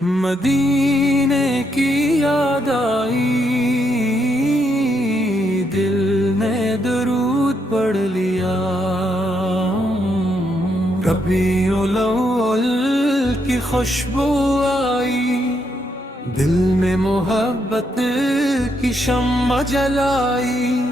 مدینے کی یاد آئی، دل نے درود پڑھ لیا۔ ربیع الاول کی خوشبو آئی، دل میں محبت کی شمع جلائی۔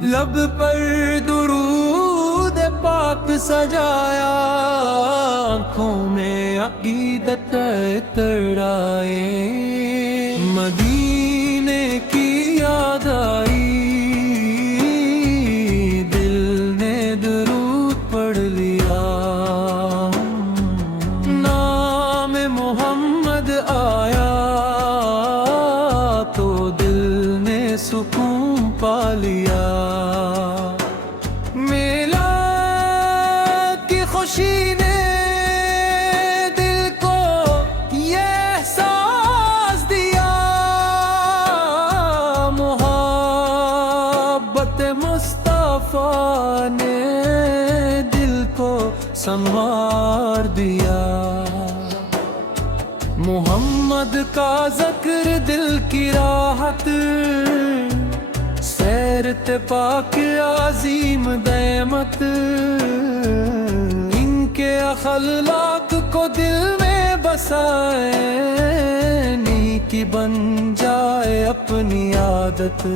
لب پر درود پاک سجایا، آنکھوں میں عقیدت عطر آئے۔ مدینے کی یاد آئی، دل نے درود پڑھ لیا۔ نام محمد آیا تو دل نے سکون پا لیا۔ خوشی نے دل کو یہ احساس دیا، محبت مصطفیٰ نے دل کو سنوار دیا۔ محمد کا ذکر دل کی راحت، سیرت پاک عظیم دعمت، کے اخلاق کو دل میں بسائے، نیکی بن جائے اپنی عادت۔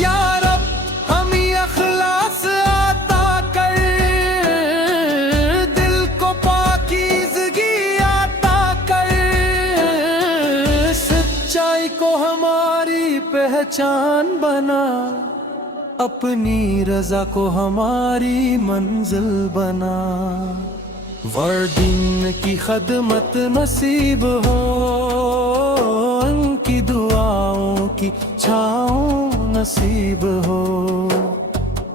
یا رب ہمیں اخلاص عطا کر، دل کو پاکیزگی عطا کر، سچائی کو ہماری پہچان بنا، اپنی رضا کو ہماری منزل بنا۔ وردین کی خدمت نصیب ہو، ان کی دعاؤں کی چھاؤں نصیب ہو،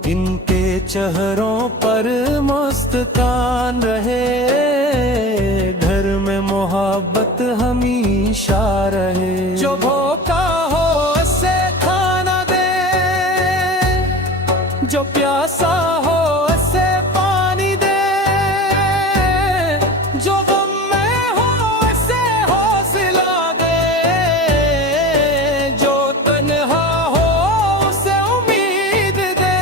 ان کے چہروں پر مستکان رہے، گھر میں محبت ہمیشہ رہے۔ جو بھوکا ہو اسے کھانا دے، جو پیاسا ہو اسے پانی دے، جو غم میں ہو اسے حوصلہ دے، جو تنہا ہو اسے امید دے۔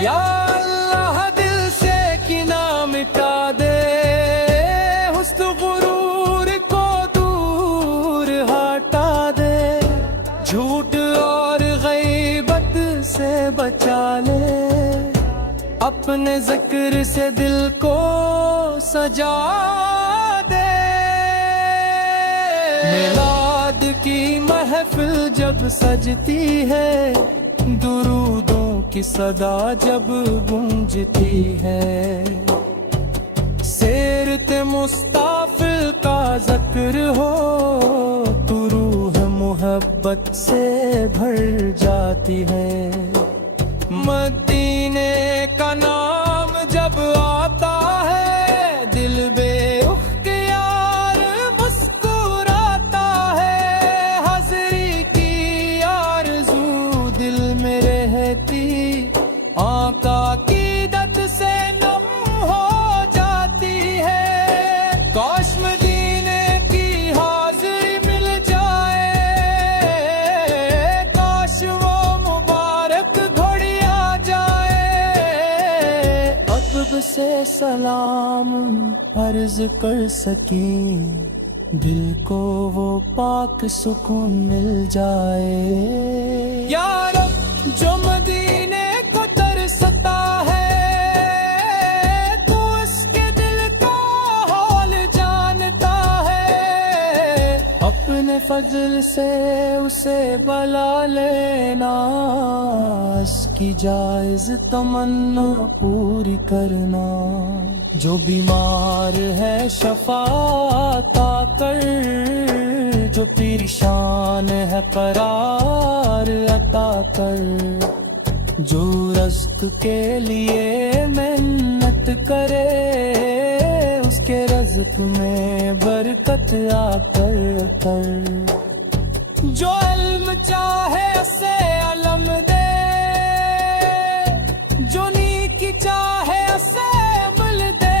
یا اللہ دل سے کینہ مٹا دے، حسن غرور کو دور ہٹا دے، جھوٹ اور غیبت سے بچا لے، اپنے ذکر سے دل کو سجا دے۔ میلاد کی محفل جب سجتی ہے، درودوں کی صدا جب گونجتی ہے، سیرت مصطفی کا ذکر ہو تو روح محبت سے بھر جاتی ہے۔ مدینے کا نام جب آتا ہے، دل بے اختیار مسکراتا ہے، حاضری کی آرزو دل میں رہتی، آقا کی عقیدت سے نم ہو جاتی ہے۔ کاش مدینے کی حاضری مل جائے، کاش وہ مبارک گھڑی آ جائے، عطب سے سلام عرض کر سکیں، دل کو وہ پاک سکون مل جائے۔ یا رب جو مدینے کو ترستا ہے، تو اس کے دل کا حال جانتا ہے، اپنے فضل سے اسے بلا لینا، اس کی جائز تمنا پوری کرنا۔ جو بیمار ہے شفا عطا کر، جو پریشان ہے قرار عطا کر، جو رزق کے لیے محنت کرے، اس کے رزق میں برکت عطا کر، جو علم چاہے اسے علم دے، جو نیکی چاہے اسے عمل دے،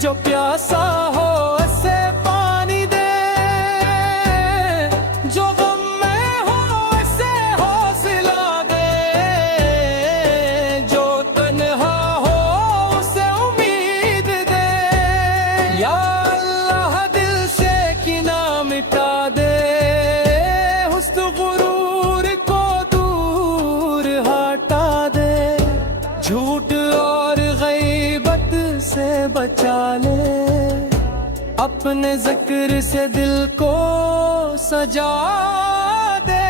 جو پیاسا ہو اسے پانی دے، جو غم میں ہو اسے حوصلہ دے، جو تنہا ہو اسے امید دے۔ یا اللہ دل سے کینہ مٹا دے، حسن غرور کو دور ہٹا دے، جھوٹ اور غیبت سے بچا لے، اپنے ذکر سے دل کو سجا دے۔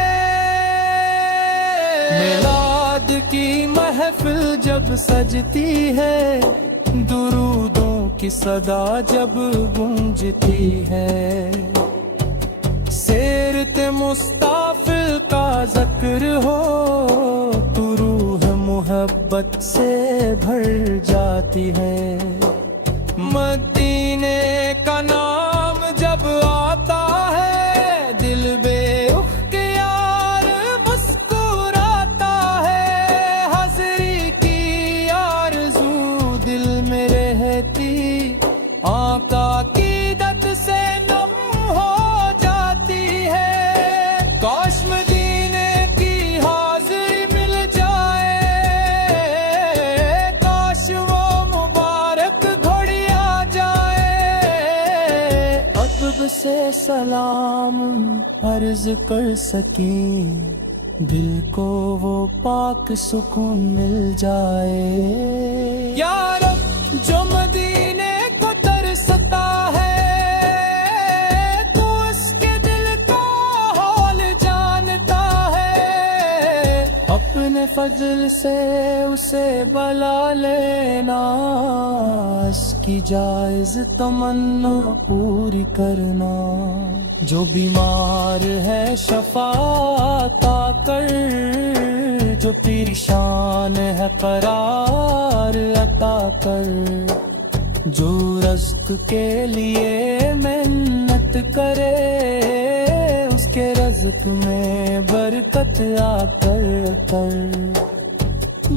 میلاد کی محفل جب سجتی ہے، درودوں کی صدا جب گونجتی ہے، سیرت مصطفی کا ذکر ہو تو روح محبت سے بھر جاتی ہے۔ مدینے کا نام جب آتا ہے، دل بے اختیار مسکراتا ہے، حاضری کی آرزو دل میں رہتی، آقا کی دت سے نم ہو جاتی ہے۔ کاش مدینے کی حاضری مل جائے، کاش وہ مبارک گھڑی آ جائے، ادب سے سلام عرض کر سکیں، دل کو وہ پاک سکون مل جائے۔ یا رب جو مدینے کو ترستا ہے، تو اس کے دل کا حال جانتا ہے، اپنے فضل سے اسے بلا لینا، اس کی جائز تمنا پوری کرنا۔ جو بیمار ہے شفا عطا کر، جو پریشان ہے قرار عطا کر، جو رزق کے لیے محنت کرے، اس کے رزق میں برکت آ کر،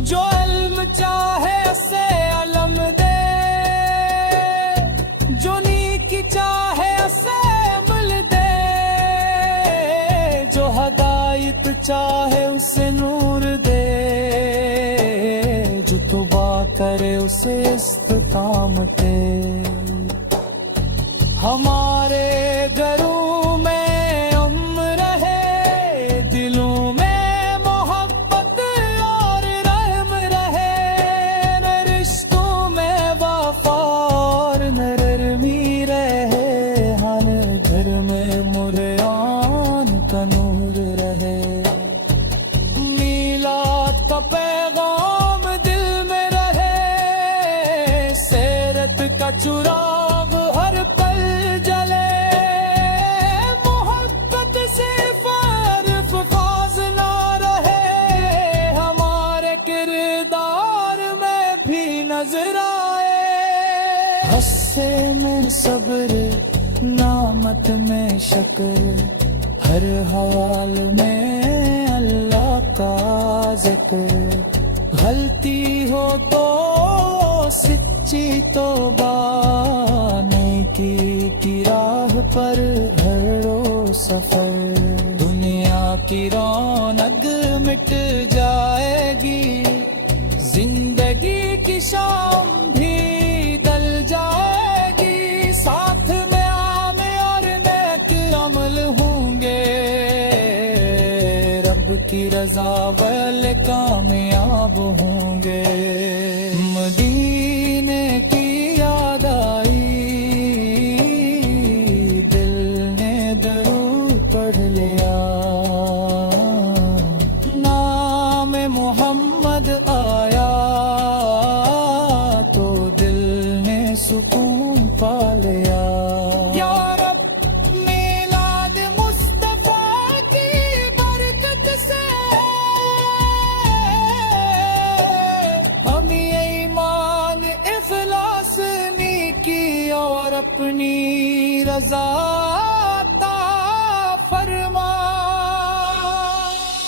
جو علم چاہے اسے علم دے، جو نیکی چاہے اسے عمل دے، جو ہدایت چاہے اسے نور دے، جو توبہ کرے اسے استقامت دے۔ ہمارے گھروں میں رہے، دلوں میں محبت اور رحم رہے، نہ رشتوں میں وفا اور نرمی رہے، ہر گھر میں مریان کا نور رہے، میلاد کا پیغام دل میں رہے، سیرت کا چراغ ہر پل جلے، محبت سے فرف فاضلہ رہے، ہمارے کردار میں بھی نظر آئے، غصے میں صبر، نعمت میں شکر، ہر حال میں اللہ کا ذکر، غلطی ہو تو سچی توبہ، نیکی کی راہ پر ہر روز سفر، دنیا کی رونق مٹ جائے گی، زندگی کی شام بھی دل جائے گی، ساتھ میں عام اور نیک عمل ہوں گے، رب کی رضا والے کامیاب ہوں گے۔ مدینے کی یاد آئی، دل نے درود پڑھ لیا، نام محمد آیا تو دل نے سکون پا لیا۔ یا رب میلاد مصطفیٰ کی برکت سے ہم ایمان اخلاص نیکی اور اپنی رضا عطا فرما۔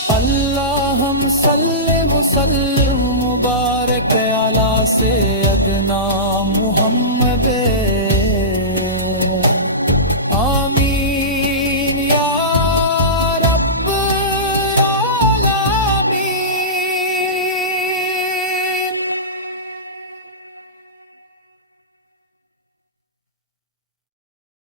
اللہم صلی وسلم مبارک علی سیدنا محمد